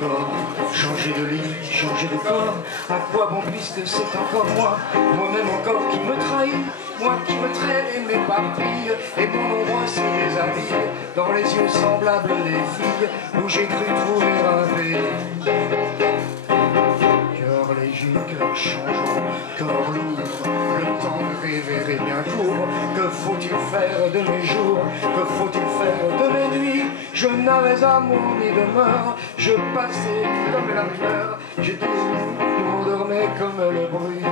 corps, changer de lit, changer de corps. À quoi bon puisque c'est encore moi, moi-même encore qui me trahis, moi qui me traîne et m'éparpille, et mon ombre se déshabille dans les yeux semblables des filles où j'ai cru trouver un pays. Cœur léger, cœur changeant, corps lourd, le temps de rêver est bien court. Que faut-il faire de mes jours, que faut-il faire de mes nuits? Je n'avais amour ni demeure, je passais comme la fleur, j'étais je m'endormais comme le bruit.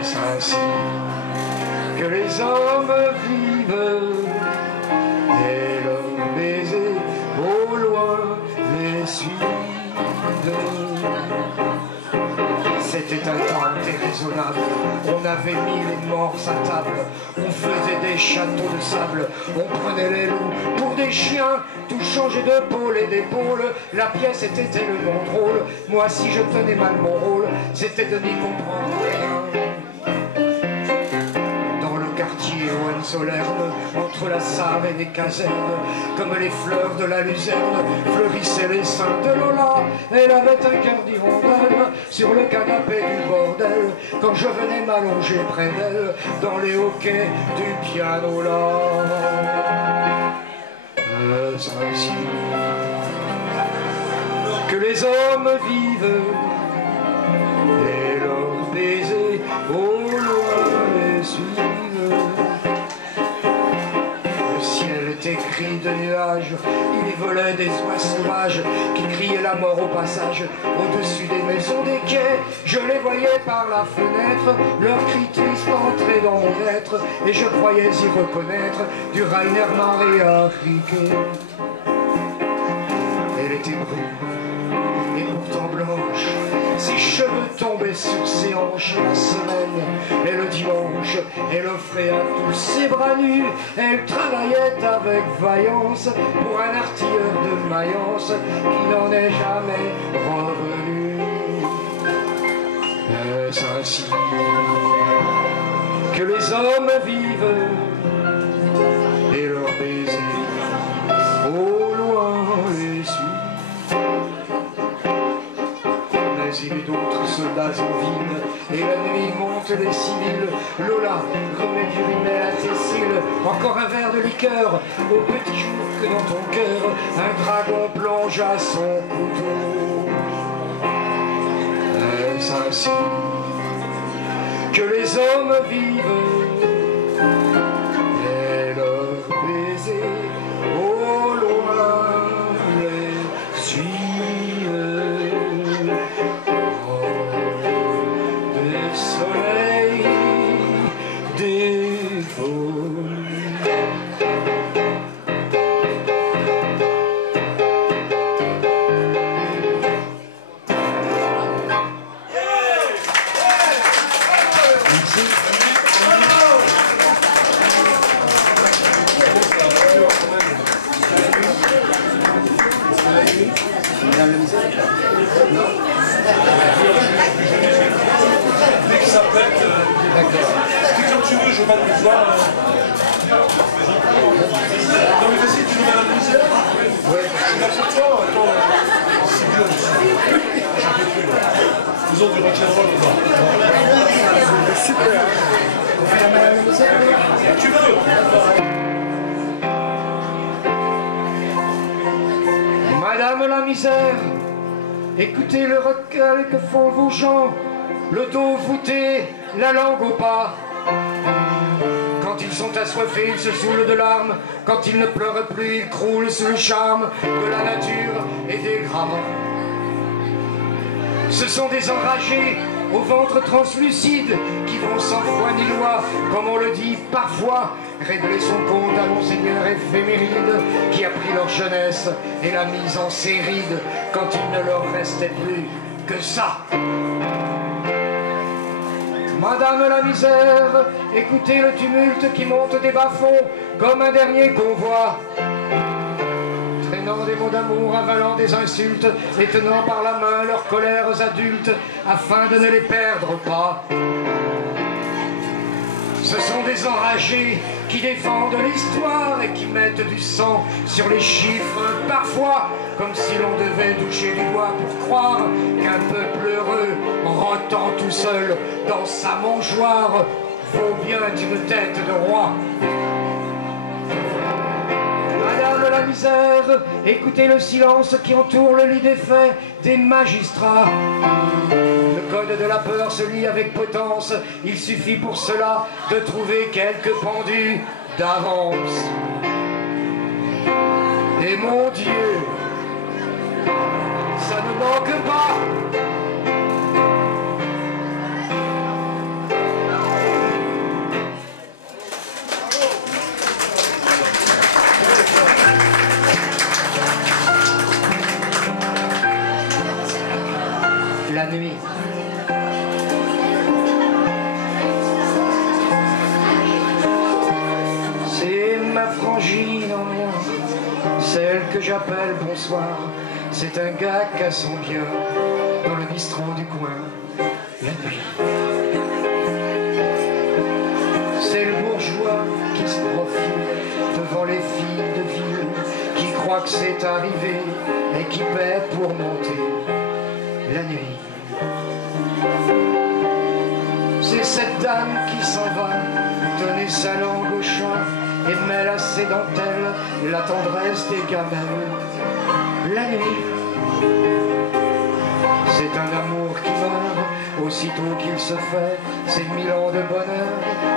Est-ce ainsi que les hommes vivent, et leurs baisers au loin les suivent? C'était un temps déraisonnable, on avait mis les morts à table, on faisait des châteaux de sable, on prenait les loups pour des chiens, tout changeait de pôle et d'épaule, la pièce était tellement drôle, moi si je tenais mal mon rôle, c'était de n'y comprendre rien. Quartier Hohenzollern, entre la Save et les casernes, comme les fleurs de la luzerne, fleurissaient les seins de Lola. Elle avait un cœur d'hirondelle sur le canapé du bordel, quand je venais m'allonger près d'elle, dans les hoquets du piano là. Est-ce ainsi que les hommes vivent, et leurs baisers au loin les suivent? Le ciel était gris de nuages, il y volait des oies sauvages qui criaient la mort au passage. Au-dessus des maisons des quais, je les voyais par la fenêtre, leurs cris tristes entraient dans mon être, et je croyais y reconnaître du Rainer Maria Rilke. Elle était brune et pourtant blanche, ses cheveux tombaient sur ses hanches la semaine et le dimanche. Elle offrait à tous ses bras nus, elle travaillait avec vaillance pour un artilleur de Mayence qui n'en est jamais revenu. Est-ce ainsi que les hommes vivent, et leurs baisers au loin les suivent? Il y a d'autres soldats en ville, et la nuit monte les civils. Lola remet du rimel à tes cils, encore un verre de liqueur, au petit jour que dans ton cœur un dragon plonge à son couteau. Est-ce ainsi que les hommes vivent, et leurs baisers au loin les suivent? Soleil des folies. Merci. Madame la misère? Non. Dès que ça pète, quand tu veux, je vais pas te voir. Non mais vas-y, tu veux la misère? Ouais. Je suis là pour toi, attends, c'est bien aussi. J'en peux plus là. Faisons du rock'n'roll ou pas? Super. On fait la Madame la misère? Tu veux? Madame la misère, écoutez le recueil que font vos gens, le dos voûté, la langue au pas. Quand ils sont assoiffés, ils se saoulent de larmes. Quand ils ne pleurent plus, ils croulent sous le charme de la nature et des grammes. Ce sont des enragés au ventre translucide qui vont sans foi ni loi, comme on le dit parfois, régler son compte à monseigneur éphéméride qui a pris leur jeunesse et l'a mise en séride quand il ne leur restait plus que ça. Madame la misère, écoutez le tumulte qui monte des bas-fonds comme un dernier convoi, traînant des mots d'amour, avalant des insultes et tenant par la main leurs colères adultes afin de ne les perdre pas. Ce sont des enragés qui défendent l'histoire et qui mettent du sang sur les chiffres parfois, comme si l'on devait toucher du bois pour croire qu'un peuple heureux, rotant tout seul dans sa mangeoire, vaut bien une tête de roi. Madame la misère, écoutez le silence qui entoure le lit des faits des magistrats. Le code de la peur se lit avec potence, il suffit pour cela de trouver quelques pendus d'avance. Et mon Dieu, ça ne manque pas. La nuit. C'est ma frangine en moi, celle que j'appelle bonsoir. C'est un gars qu'à son bien dans le bistrot du coin. La nuit. C'est le bourgeois qui se profile devant les filles de ville, qui croit que c'est arrivé et qui paie pour monter. La nuit. C'est cette dame qui s'en va donner sa langue au chat et mêle à ses dentelles la tendresse des gamelles. La nuit. C'est un amour qui meurt aussitôt qu'il se fait, c'est 1000 ans de bonheur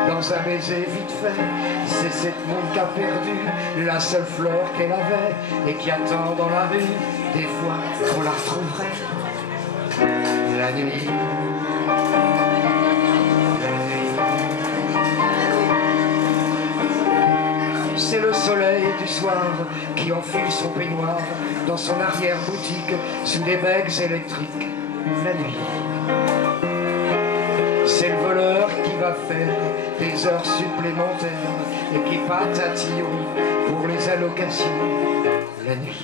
dans un baiser vite fait. C'est cette monde qui a perdu la seule fleur qu'elle avait et qui attend dans la rue des fois qu'on la retrouverait. La nuit. C'est le soleil du soir qui enfile son peignoir dans son arrière-boutique sous des becs électriques. La nuit. C'est le voleur qui va faire des heures supplémentaires et qui patatille pour les allocations. La nuit.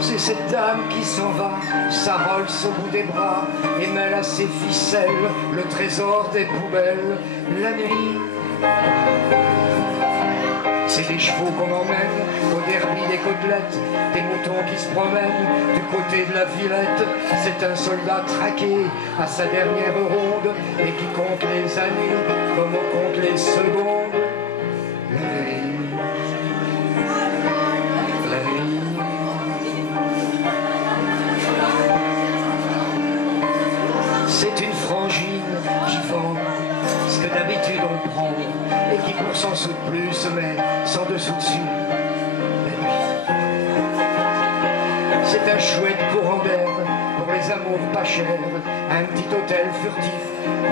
C'est cette dame qui s'en va, sa Rolls au bout des bras, et mêle à ses ficelles le trésor des poubelles. La nuit. C'est des chevaux qu'on emmène au derby des côtelettes, des moutons qui se promènent du côté de la Villette. C'est un soldat traqué à sa dernière ronde et qui compte les années comme on compte les secondes. La nuit. La nuit. C'est une frangine qui vend ce que d'habitude on prend et qui pour 100 sous de plus se met 100 dessous dessus. La nuit. C'est un chouette courant d'air pour les amours pas chers, un petit hôtel furtif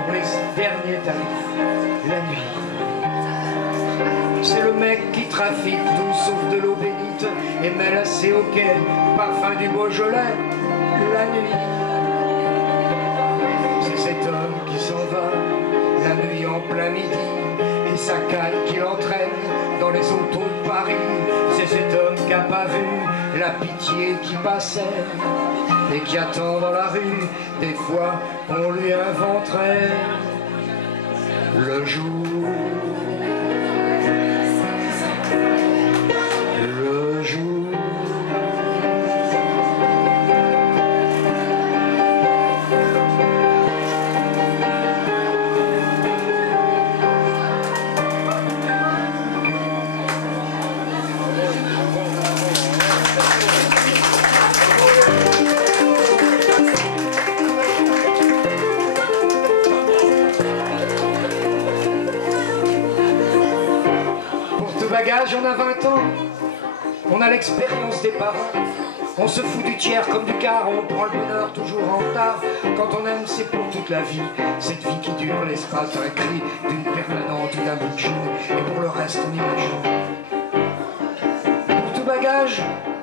pour les derniers tarifs. La nuit. C'est le mec qui trafique tout sauf de l'eau bénite et mêle à ses hoquets parfum du Beaujolais. La nuit. C'est cet homme qui s'en va la nuit en plein midi et sa canne qui l'entraîne dans les autos de Paris. C'est cet homme qui n'a pas vu la pitié qui passait et qui attend dans la rue des fois on lui inventerait le jour. Le jour. Bagage, on a 20 ans, on a l'expérience des parents, on se fout du tiers comme du quart, on prend le bonheur toujours en retard. Quand on aime, c'est pour toute la vie, cette vie qui dure l'espace d'un cri, d'une permanente ou d'un bout de jean, et pour le reste on imagine. Pour tout bagage,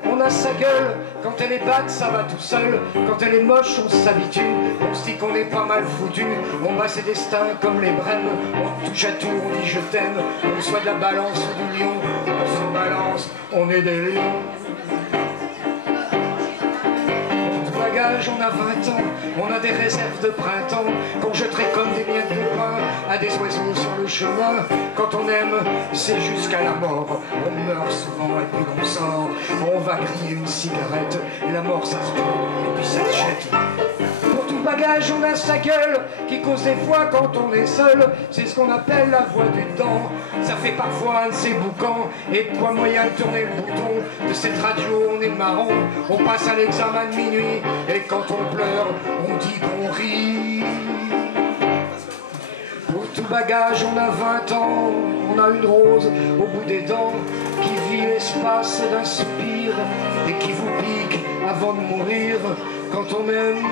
on a sa gueule, quand elle est batte, ça va tout seul, quand elle est moche, on s'habitue, on se dit qu'on est pas mal foutu, on bat ses destins comme les brèmes, on touche à tout, on dit je t'aime, on soit de la balance ou du lion, on se balance, on est des lions. Pour tout bagage, bagages, on a 20 ans, on a des réserves de printemps, qu'on jetterait comme des miettes de pain à des oiseaux sur le chemin. Quand on aime, c'est jusqu'à la mort. On meurt souvent et puis on sort. On va griller une cigarette, la mort ça se prend et puis ça se jette. Pour tout bagage, on a sa gueule qui cause des fois quand on est seul. C'est ce qu'on appelle la voix du temps. Ça fait parfois un de ces boucans. Et quoi moyen de tourner le bouton de cette radio, on est marrant. On passe à l'examen de minuit. Et quand on pleure, on dit qu'on rit. Pour tout bagage, on a 20 ans. On a une rose au bout des dents qui vit l'espace d'un soupir et qui vous pique avant de mourir. Quand on aime,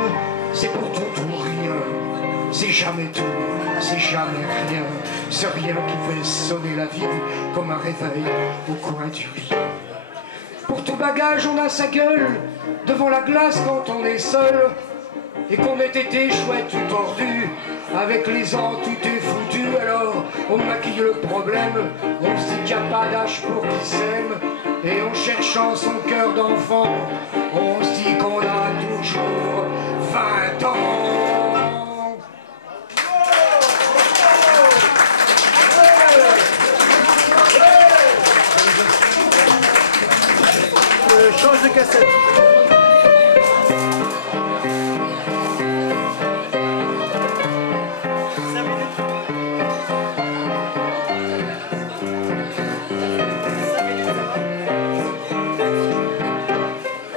c'est pour tout ou rien. C'est jamais tout, c'est jamais rien. C'est rien qui fait sonner la vie comme un réveil au coin du lit. Pour tout bagage, on a sa gueule devant la glace quand on est seul et qu'on ait été chouette ou tordu. Avec les ans, tout est foutu, alors on maquille le problème. On se dit qu'il n'y a pas d'âge pour qui s'aime. Et en cherchant son cœur d'enfant, on se dit qu'on a toujours 20 ans. Change de cassette.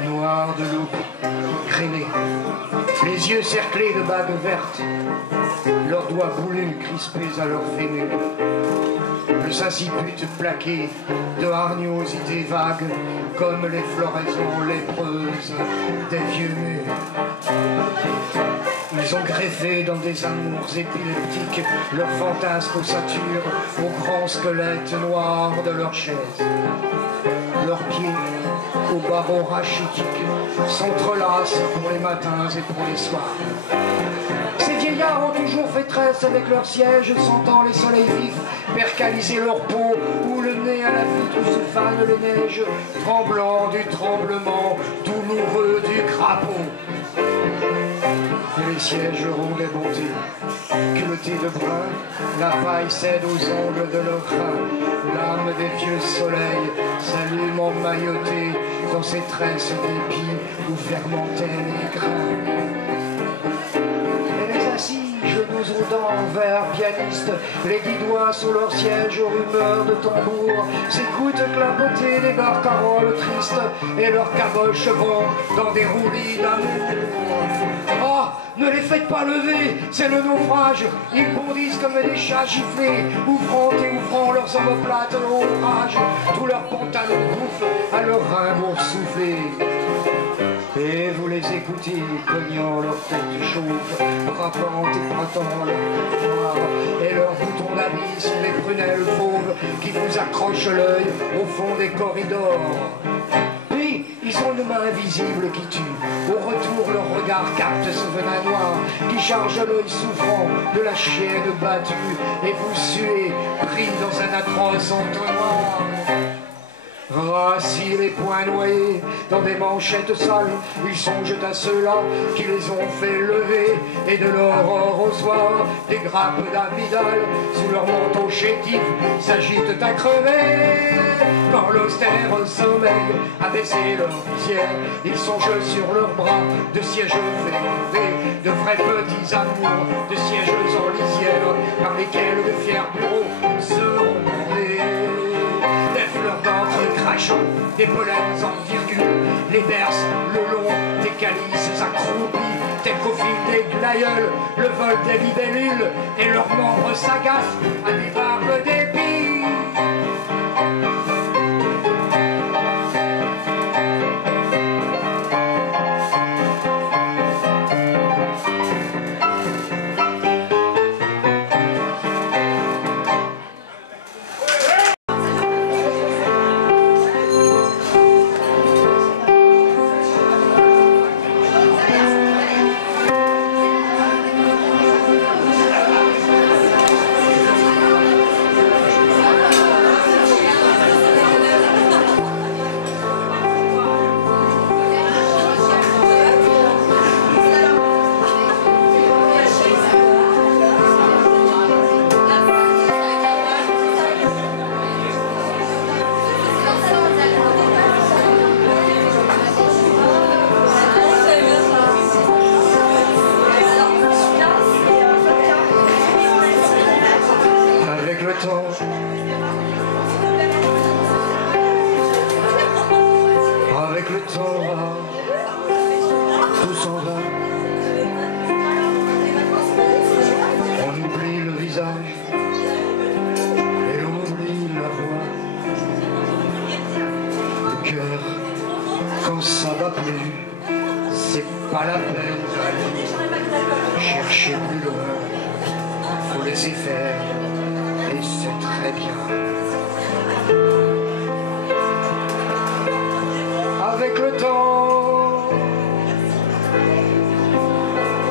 Noir de loup, créné, les yeux cerclés de bagues vertes, leurs doigts boulus crispés à leur fêlée. Le sinciput plaqué de hargnosités vagues, comme les floraisons lépreuses des vieux murs. Ils ont greffé dans des amours épileptiques leurs fantasmes ossature aux grands squelettes noirs de leurs chaises. Leurs pieds, aux barreaux rachitiques, s'entrelacent pour les matins et pour les soirs. Ces vieillards ont toujours fait tresse avec leur siège, sentant les soleils vifs percaliser leur peau, ou le nez à la vitre où se fanent les neiges, tremblant du tremblement douloureux du crapaud. Et les sièges ronds des bontés, culottés de brun, la paille cède aux ongles de leurs reins. L'âme des vieux soleils s'allume emmaillotée dans ces tresses d'épis où fermentaient les grains. Genoux aux dents vers pianistes, les guidois sous leur siège aux rumeurs de tambour, s'écoutent clapoter des barcaroles tristes et leurs caboches vont dans des roulis d'amour. Oh, ne les faites pas lever, c'est le naufrage. Ils bondissent comme des chats giflés, ouvrant et ouvrant leurs omoplates au rage. Tous leurs pantalons bouffent à leurs reins boursouflés. Et vous les écoutez, cognant leur tête chauve, frappant et frottant leur noir, et leurs boutons d'habits sont des prunelles fauves qui vous accrochent l'œil au fond des corridors. Puis, ils ont une main invisible qui tue. Au retour, leur regard capte ce venin noir qui charge l'œil souffrant de la chienne battue, et vous suez, pris dans un atroce entonnoir. Rassis les poings noyés dans des manchettes sales, ils songent à ceux-là qui les ont fait lever, et de l'aurore au soir, des grappes d'amidal sous leur manteau chétif s'agitent à crever. Quand l'austère sommeil a baissé leur visière, ils songent sur leurs bras de sièges fermés, de vrais petits amours, de sièges en lisière, par lesquels de fiers bureaux seront bordés. Des fleurs d'encre crachant, des pollens en virgule, les berces le long des calices accroupis, tel qu'au fil des glaïeuls, le vol des libellules, et leurs membres s'agacent à des barbes d'épis. pas la peine d'aller chercher plus loin, faut laisser faire, et c'est très bien.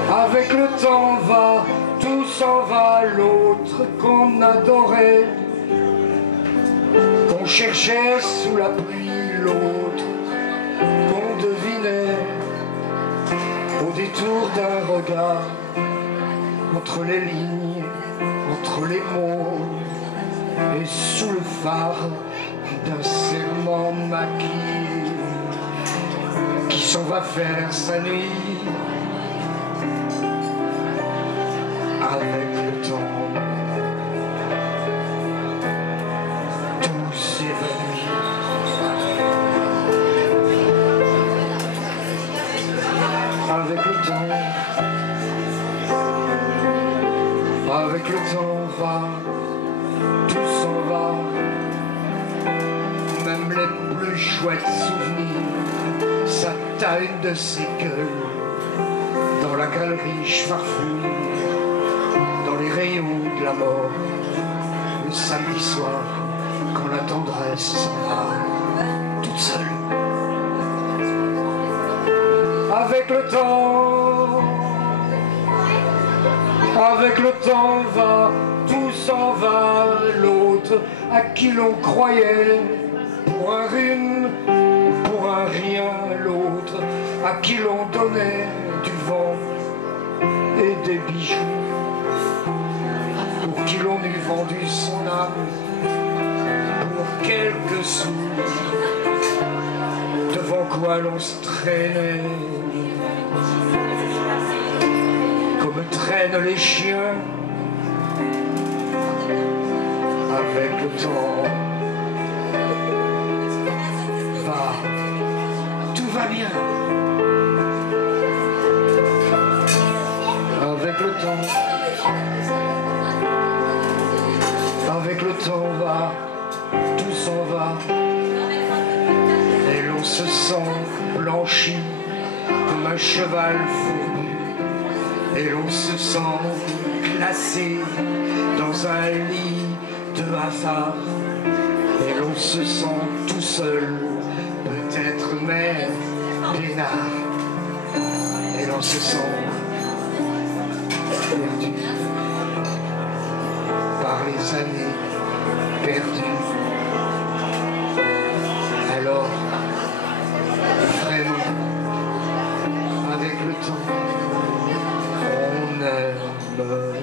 Avec le temps va, tout s'en va, l'autre qu'on adorait, qu'on cherchait sous la pluie, l'autre qu'on devinait au détour d'un regard, entre les lignes, entre les mots, et sous le phare d'un serment maquillé qui s'en va faire sa nuit. Avec le temps, tout s'évanouit. Avec le temps va, tout s'en va, même les plus chouettes souvenirs, ça taille de ses gueules dans la galerie farfouille. Dans les rayons de la mort, le samedi soir, quand la tendresse s'en va, toute seule. Avec le temps va, tout s'en va, l'autre à qui l'on croyait pour un rhume, pour un rien, l'autre à qui l'on donnait du vent et des bijoux, pour qui l'on eût vendu son âme pour quelques sous, devant quoi l'on se traînait comme traînent les chiens. Avec le temps va, tout va bien. Avec le temps va, tout s'en va, et l'on se sent blanchi comme un cheval fourbu, et l'on se sent glacé dans un lit de hasard, et l'on se sent tout seul, peut-être même peinard, et l'on se sent perdu par les années perdues. Alors, vraiment, avec le temps, on n'aime plus.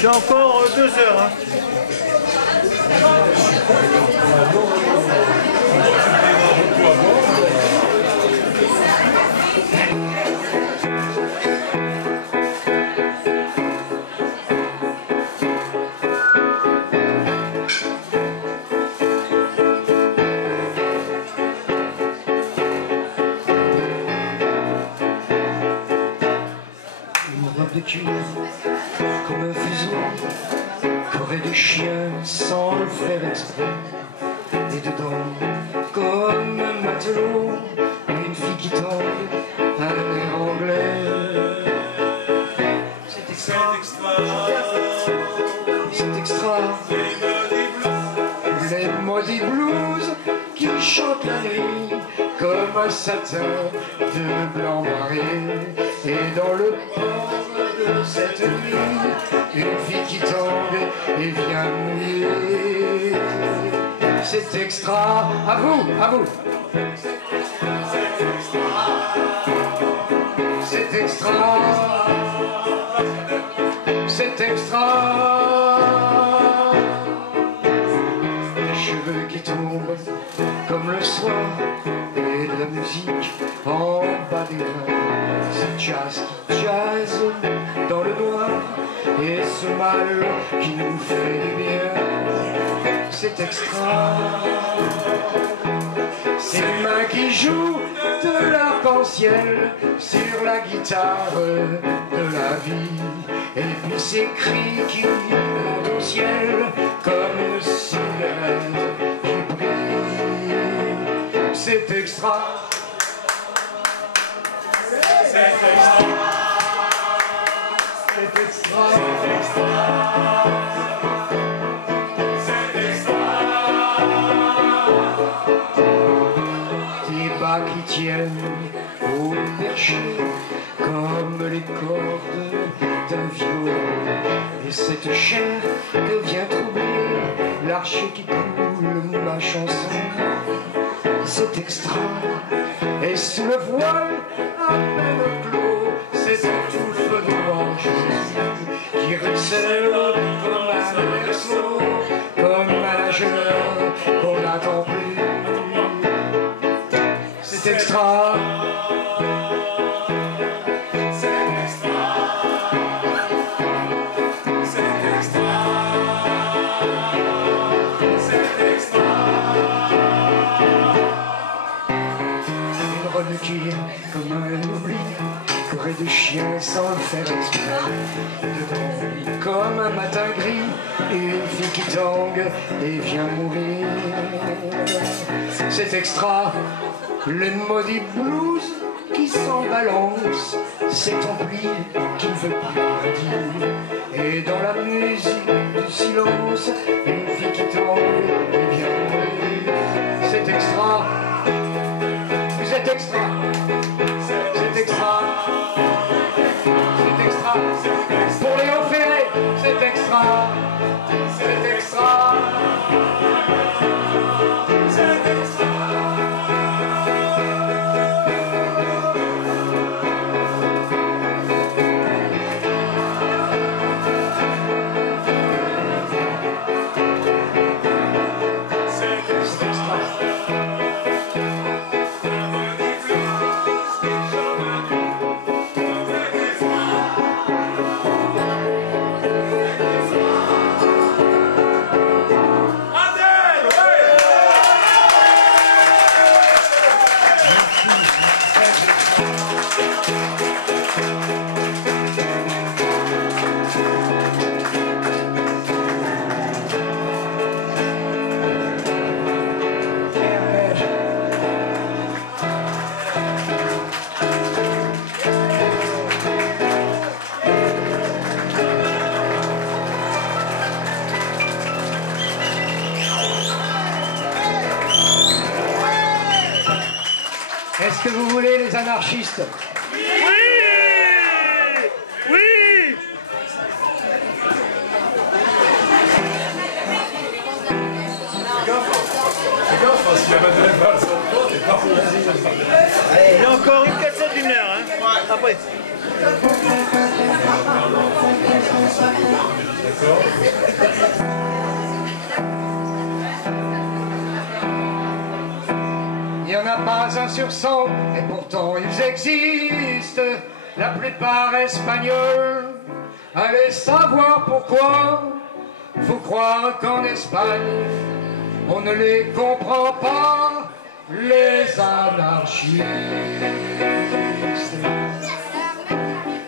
J'ai encore 2 heures. Hein. Une robe de cuir comme un fuseau qu'auraient des chiens sans le faire exprès, et dedans comme un matelot une fille qui tombe, un air anglais. C'est extra, c'est extra. Les maudits blues qui chantent la nuit comme un satin de blanc maré, et dans le port de cette nuit, une fille qui tombe et vient muer. C'est extra, à vous, à vous. C'est extra, c'est extra. Des cheveux qui tombent comme le soir et de la musique en bas des reins. Ce jazz qui jazz dans le noir et ce mal qui nous fait du bien. C'est extra. Ces mains qui jouent de l'arc-en-ciel sur la guitare de la vie. Et puis ces cris qui montent au ciel comme une cigarette qui brille. C'est extra. C'est extra. C'est extra. C'est extra. Qui tiennent au perché comme les cordes d'un violon. Et cette chair que vient troubler l'archer qui coule ma chanson. C'est extra. Et sous le voile à peine clos, c'est un touffe de manche qui ruisselle comme un berceau, comme un nageur qu'on n'attend plus. C'est extra. C'est extra. C'est extra. C'est extra. Une reluquille comme un oubli, corée de chien sans le faire exprès. Dedans, comme un matin gris, une fille qui tangue et vient mourir. C'est extra. Le maudit blues qui s'en balance, cet ampli qui ne veut pas dire. Et dans la musique du silence, une fille qui tombe et vient mourir. C'est extra. Vous êtes extra. C'est extra. C'est extra. Pour les Ferré, c'est extra. C'est extra. C'est extra. Est-ce que vous voulez les anarchistes? Oui! Oui! Fais gaffe, parce qu'il y a Madeleine Valls sur le corps, t'es pas pour Il y a encore une cassette d'une heure, hein? Après. D'accord. Il n'y en a pas un sur 100, et pourtant ils existent, la plupart espagnols. Allez savoir pourquoi, faut croire qu'en Espagne, on ne les comprend pas, les anarchistes.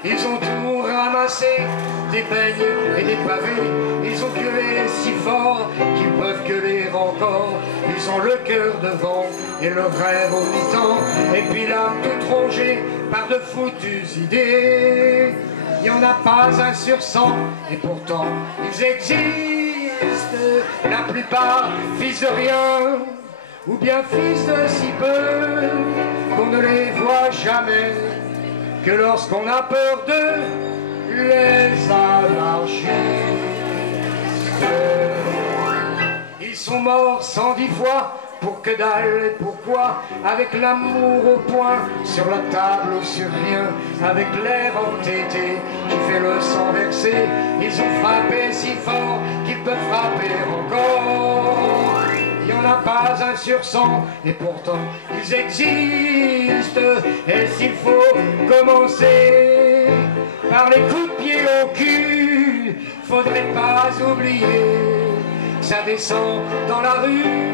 Ils ont tout ramassé, des peignes et des pavés. Ils ont gueulé si fort qu'ils peuvent gueuler encore. Ils ont le cœur devant et le rêve au mi-temps. Et puis l'âme toute rongée par de foutues idées. Il n'y en a pas un sur 100 et pourtant ils existent. La plupart fils de rien ou bien fils de si peu qu'on ne les voit jamais que lorsqu'on a peur d'eux, les anarchistes. Ils sont morts 110 fois pour que dalle, et pourquoi? Avec l'amour au poing, sur la table ou sur rien, avec l'air entêté qui fait le sang verser. Ils ont frappé si fort qu'ils peuvent frapper encore. Il n'y en a pas un sur 100, et pourtant ils existent. Et s'il faut commencer par les coups de pied au cul, faudrait pas oublier, ça descend dans la rue,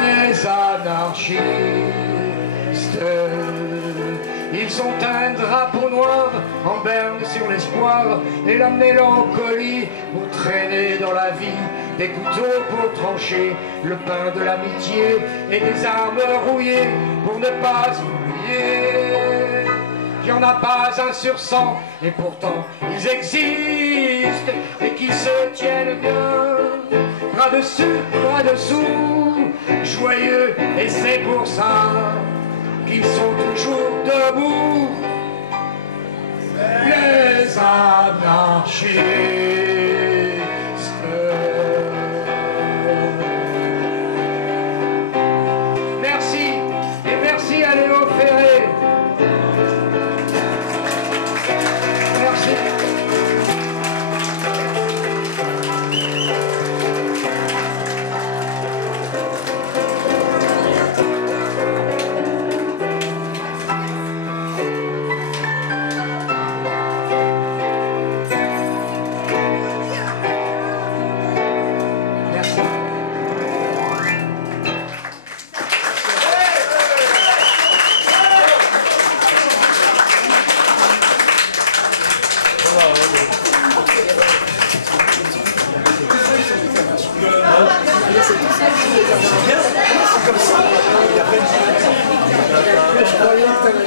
les anarchistes. Ils ont un drapeau noir en berne sur l'espoir et la mélancolie pour traîner dans la vie des couteaux pour trancher le pain de l'amitié et des armes rouillées pour ne pas oublier. Il n'y en a pas un sur 100 et pourtant ils existent et qui se tiennent bien, bras dessus, bras dessous, joyeux, et c'est pour ça qu'ils sont toujours debout, les anarchistes. Merci, et merci à Léo Ferré. Merci. C'est comme ça. Il y a plein de